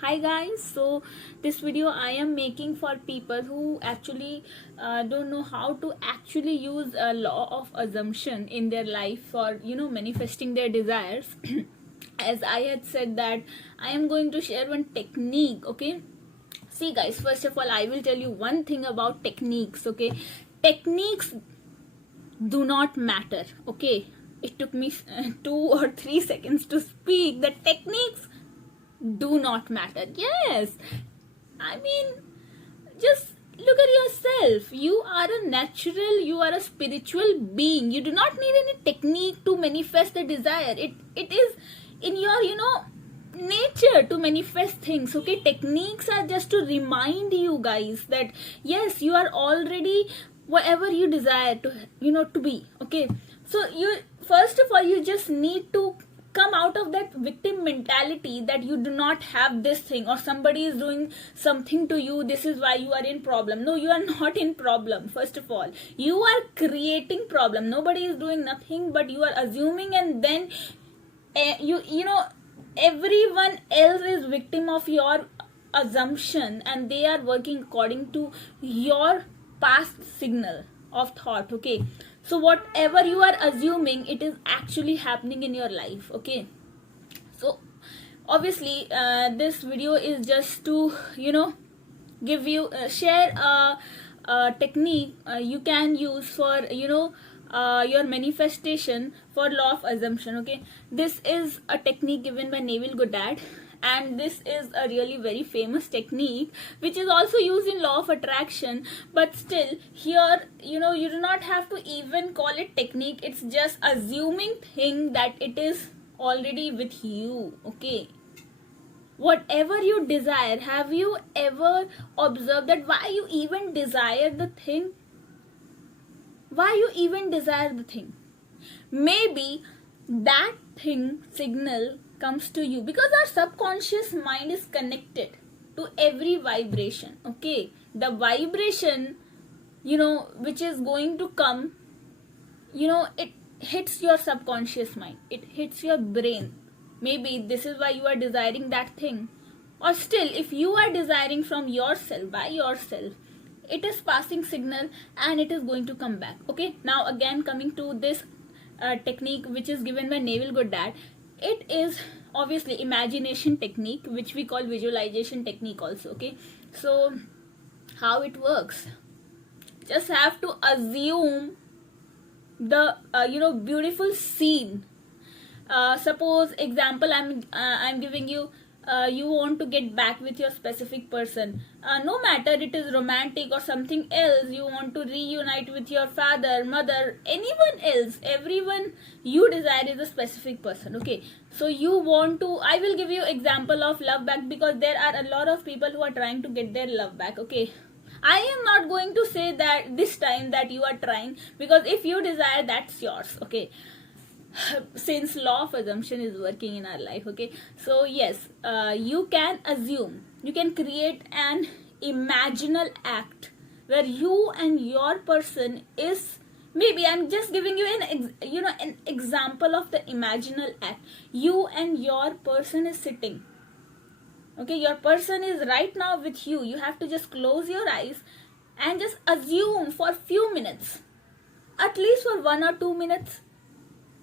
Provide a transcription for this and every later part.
Hi guys, so this video I am making for people who actually don't know how to actually use a law of assumption in their life for manifesting their desires. As I had said that I am going to share one technique. Okay, see guys, first of all I will tell you one thing about techniques. Okay, techniques do not matter. Okay, it took me 2 or 3 seconds to speak. The techniques do not matter. Yes, I mean, just look at yourself. You are a natural, you are a spiritual being. You do not need any technique to manifest the desire. It is in your nature to manifest things. Okay, techniques are just to remind you guys that yes, you are already whatever you desire to to be. Okay, so you first of all you just need to come out of that victim mentality that you do not have this thing or somebody is doing something to you, this is why you are in problem. No, you are not in problem. First of all, you are creating problem. Nobody is doing nothing, but you are assuming, and then everyone else is victim of your assumption, and they are working according to your past signal of thought. Okay, so whatever you are assuming, it is actually happening in your life. Okay, so obviously this video is just to give you share a technique you can use for your manifestation for law of assumption. Okay, this is a technique given by Neville Goddard, and this is a really very famous technique which is also used in law of attraction. But still here you do not have to even call it technique. It's just assuming thing that it is already with you. Okay, whatever you desire, have you ever observed that why you even desire the thing? Why you even desire the thing? Maybe that thing signal comes to you because our subconscious mind is connected to every vibration. Okay, the vibration which is going to come, it hits your subconscious mind, it hits your brain. Maybe this is why you are desiring that thing. Or still, if you are desiring from yourself, by yourself, it is passing signal and it is going to come back. Okay, now again coming to this technique which is given by Neville Goddard. It is obviously imagination technique, which we call visualization technique also. Okay, so how it works, just have to assume the beautiful scene. Suppose example, I'm giving you, you want to get back with your specific person, no matter it is romantic or something else. You want to reunite with your father, mother, anyone else, everyone you desire is a specific person. Okay, so you want to, I will give you example of love back, because there are a lot of people who are trying to get their love back. Okay, I am not going to say that this time that you are trying, because if you desire, that's yours. Okay, since law of assumption is working in our life. Okay, so yes, you can assume, you can create an imaginal act where you and your person is, maybe I'm just giving you an example of the imaginal act. You and your person is sitting. Okay, your person is right now with you. You have to just close your eyes and just assume for few minutes, at least for 1 or 2 minutes,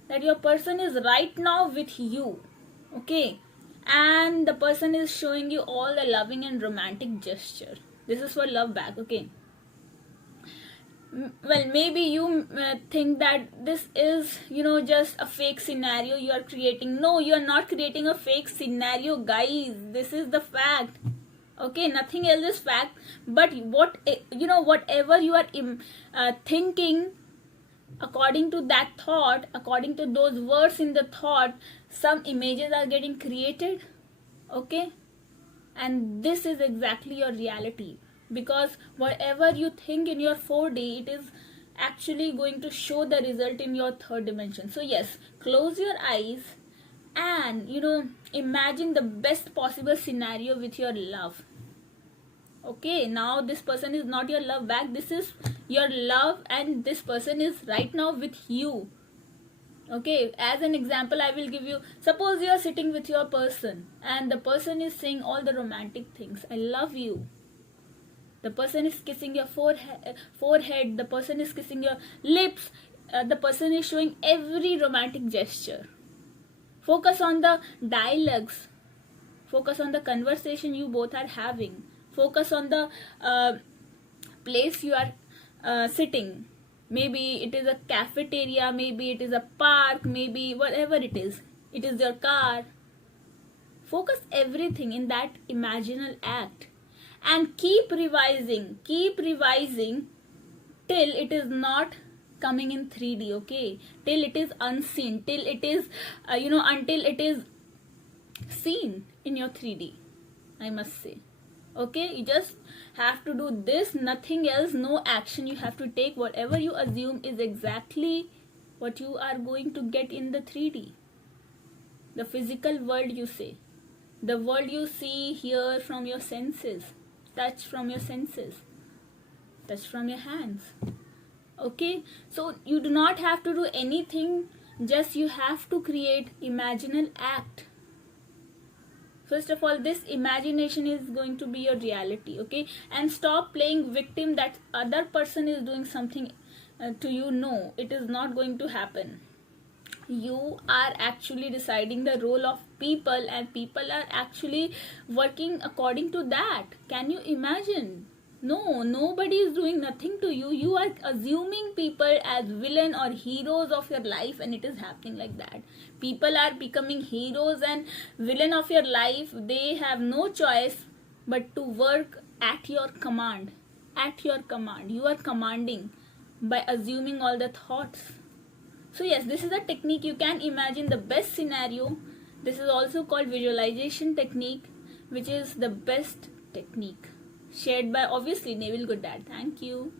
that your person is right now with you. Okay, and the person is showing you all the loving and romantic gesture. This is for love back. Okay, well, maybe you think that this is just a fake scenario you are creating. No, you are not creating a fake scenario, guys. This is the fact. Okay, nothing else is fact. But whatever you are thinking, according to that thought, according to those words in the thought, some images are getting created. Okay, and this is exactly your reality, because whatever you think in your 4D, it is actually going to show the result in your third dimension. So yes, close your eyes and imagine the best possible scenario with your love. Okay, now this person is not your love back, this is your love, and this person is right now with you. Okay, as an example, I will give you, suppose you are sitting with your person and the person is saying all the romantic things. I love you. The person is kissing your forehead, the person is kissing your lips, the person is showing every romantic gesture. Focus on the dialogues, focus on the conversation you both are having, focus on the place you are sitting. Maybe it is a cafeteria, maybe it is a park, maybe whatever it is your car. Focus everything in that imaginal act and keep revising till it is not coming in 3D. Okay, till it is unseen, till it is until it is seen in your 3D, I must say. Okay, you just have to do this, nothing else, no action you have to take. Whatever you assume is exactly what you are going to get in the 3D, the physical world, you say, the world you see, hear from your senses, touch from your senses, touch from your hands. Okay, so you do not have to do anything, just you have to create imaginal act. First of all, this imagination is going to be your reality. Okay, and stop playing victim that other person is doing something to you. No, it is not going to happen. You are actually deciding the role of people and people are actually working according to that. Can you imagine? No, nobody is doing nothing to you. You are assuming people as villain or heroes of your life, and it is happening like that. People are becoming heroes and villain of your life. They have no choice but to work at your command. At your command. You are commanding by assuming all the thoughts. So yes, this is a technique. You can imagine the best scenario. This is also called visualization technique, which is the best technique shared by obviously Neville Goddard. Thank you.